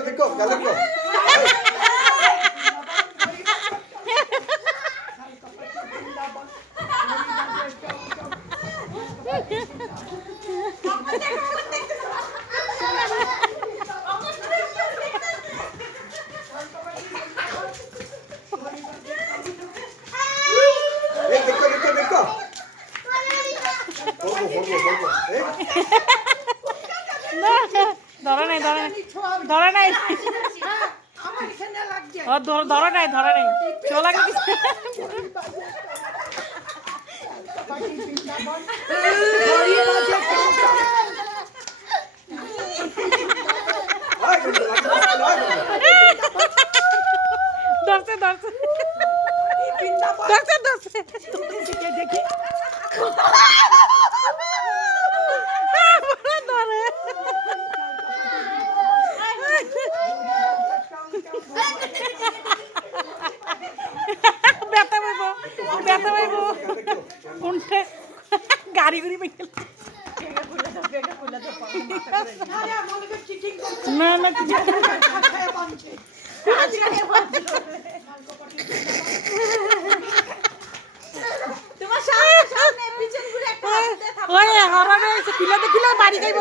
দেখো খেলা দেখো ধরে নাই ধরে নাই ধরে নাই চোলা ধরছে দেখি ব্যথা পাইব কোনটা গাড়ি ঘুরি না না বাড়ি খাইব